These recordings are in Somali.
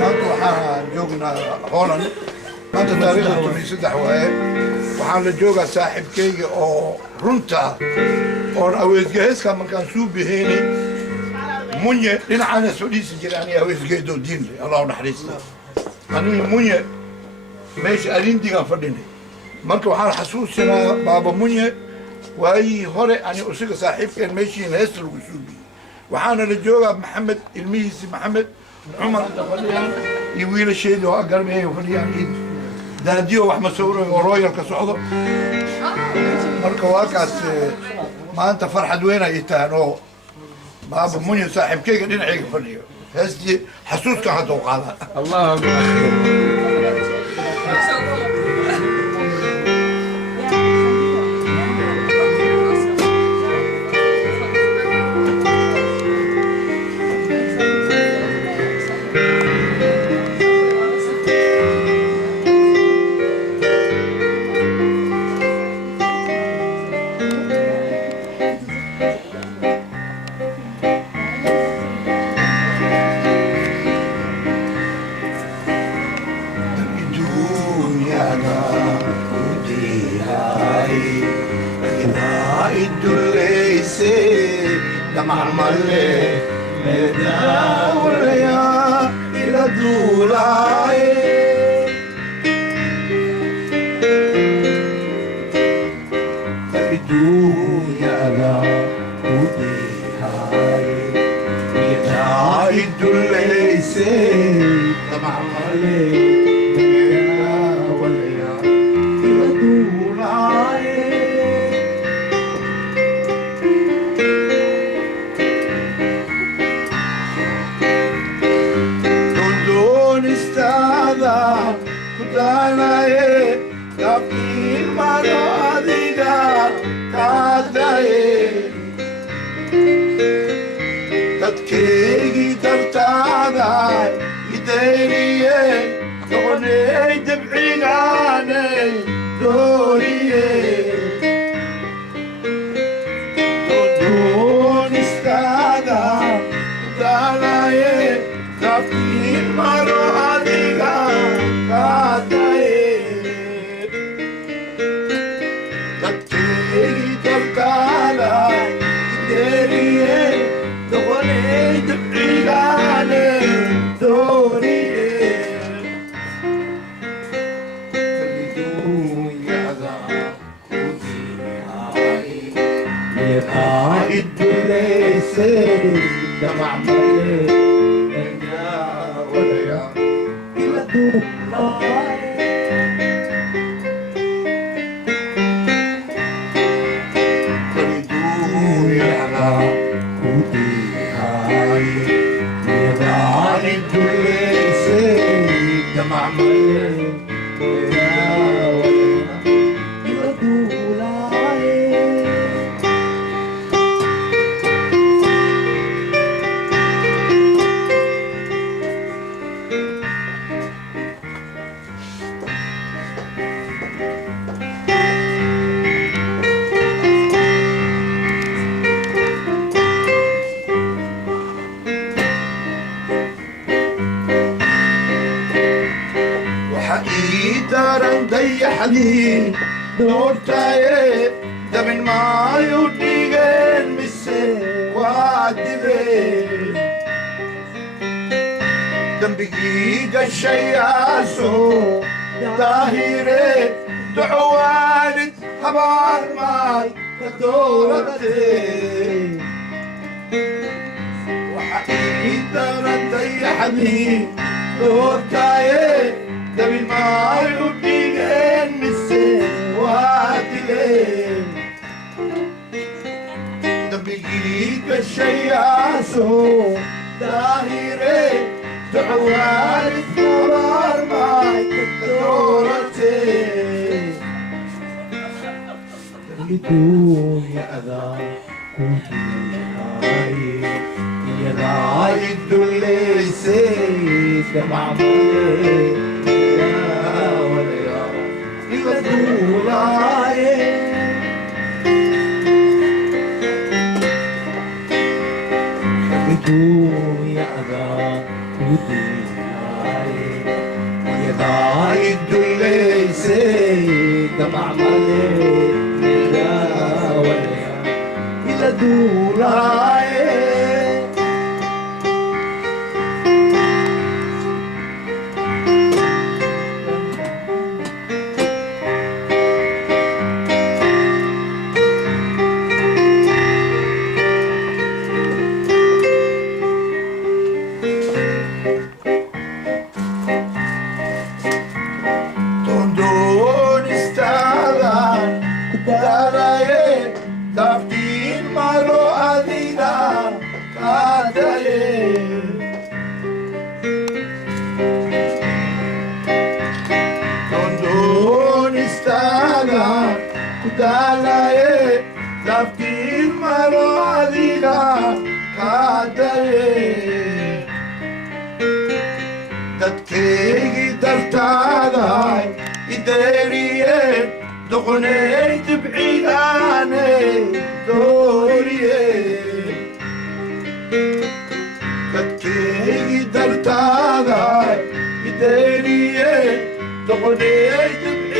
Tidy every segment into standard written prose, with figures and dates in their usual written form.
maanta waxaan joognaa Holland maanta taariikhda 23 waaye waxaan la joogaa saaxiibkayga oo runta oon aweesgeeska markaan suu biheynay munye dhinacana soo dhiisi jiray aniga aweesgeedoo diin leh allah u naxariista aniga munye meesha arindigaan fadhinay marka waxaan xasuusinaa baaba munye waayii hore ani usiga saaxiibkeen meeshiin heesta lagu suubiyey waxaana la joogaa maxamed ilmihiisi maxamed cumar inta fadhiyaan iyo wiilasheedii oo garmeeyo fadhiyaan ciid daadiyo wax masawiro oo royalka socdo marka waa kaas maanta farxad weyn ay tahay oo baaba munye saaxiibkayga dhinacayga fadhiyo heestii xasuuskan hadda u qaadaan الله يد اللي سيد دمع مالك لا ولا إلى دولاي Dalaye, Daftin Malo Adila, Kadaye, Dat Kegi Dartada, Ideriye, Dogne Tibidane, Doriye, Dat Kegi Dartada, Ideriye, Dogne Tibidane.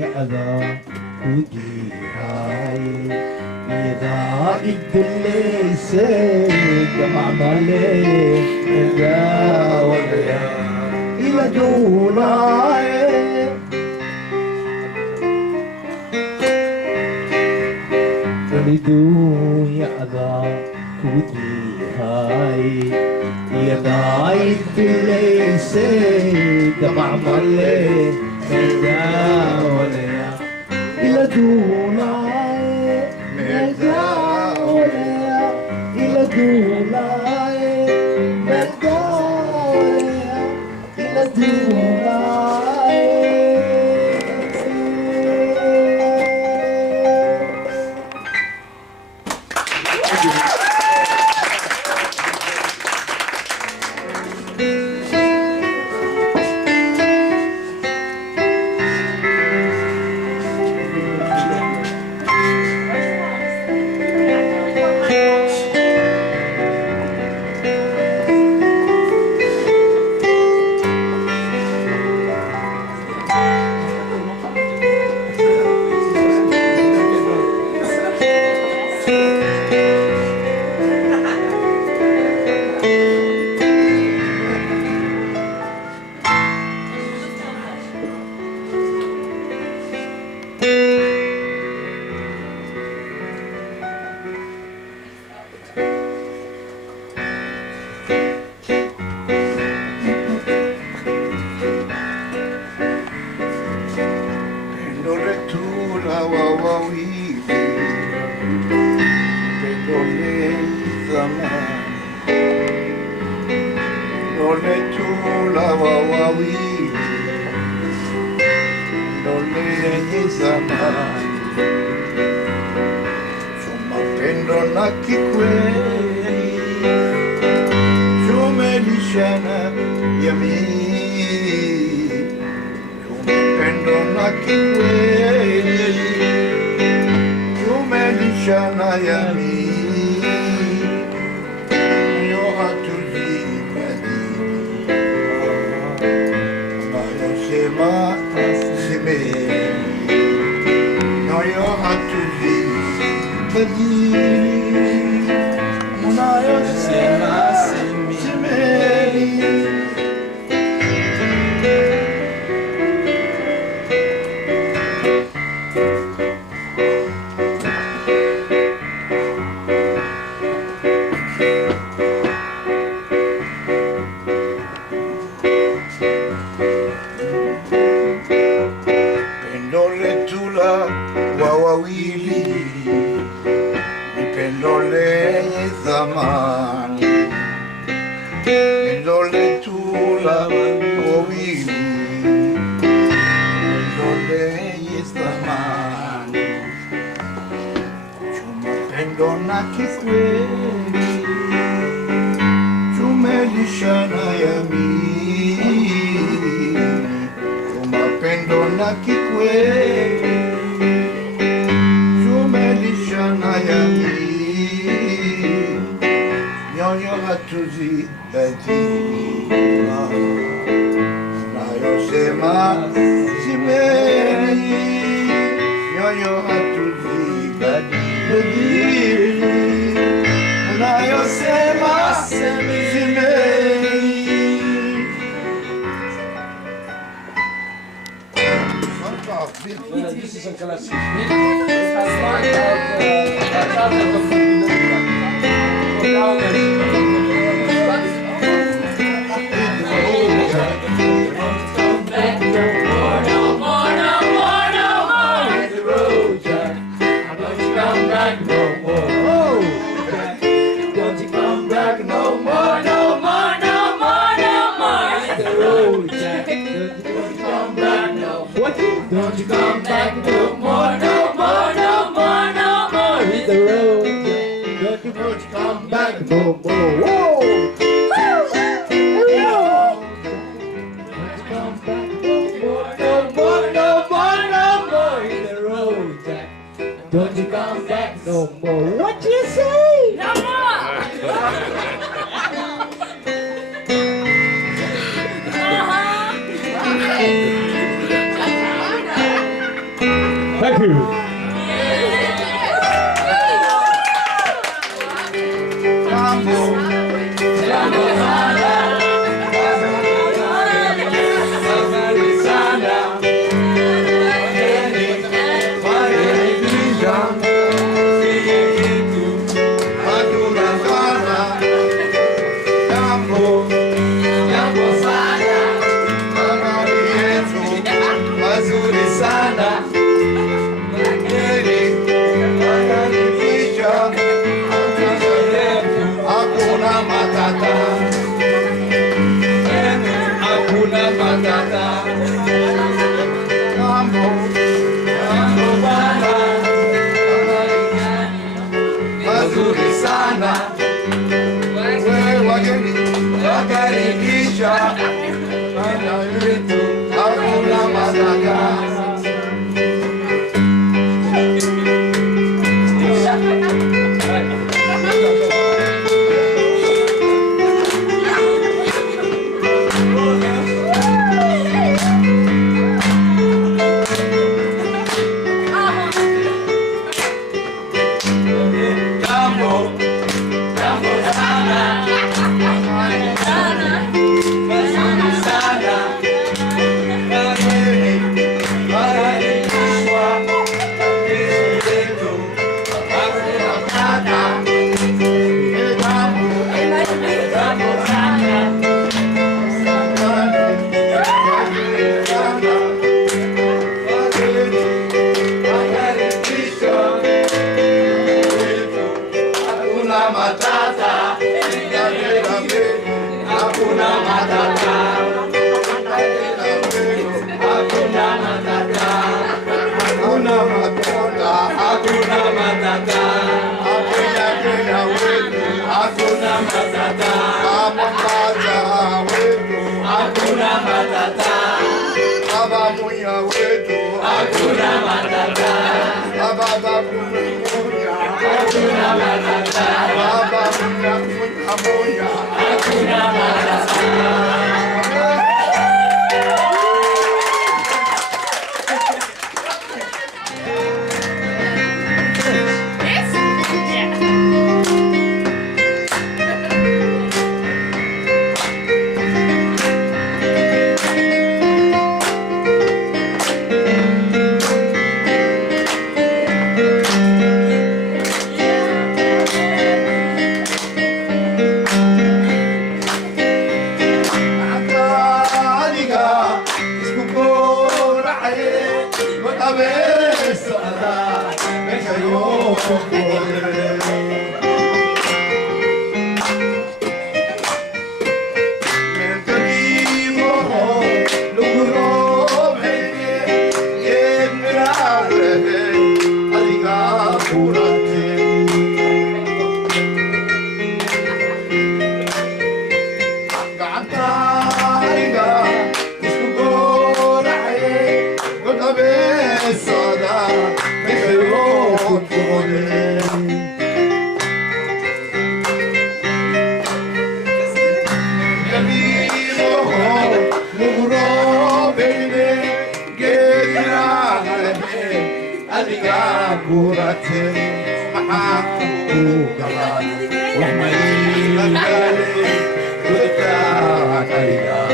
يا أذى ودي هاي إذا إدلي سيد دمع مالك إذا ولا إلى دولاي ولدو يا أذى ودي هاي يا إدلي سيد دمع مالك إذا ولا إلى دولاي إذا ولا إلى دولاي إذا ولا إلى دولاي Yami hatuzi badilika, unayosema si kweli, nyoyo hatuzi badilika, unayosema si kweli. Dit is een klassiek. Don't you come back no more, no more, no more, no more. Hit the road, don't you come back no more. Whoa! Don't you come back no more, no more, no more, no more. Hit the road, Jack. Don't you come back no more. What you say? No more. Thank you. دورتي محاكو قلال وحملي قلالي قلتا عليا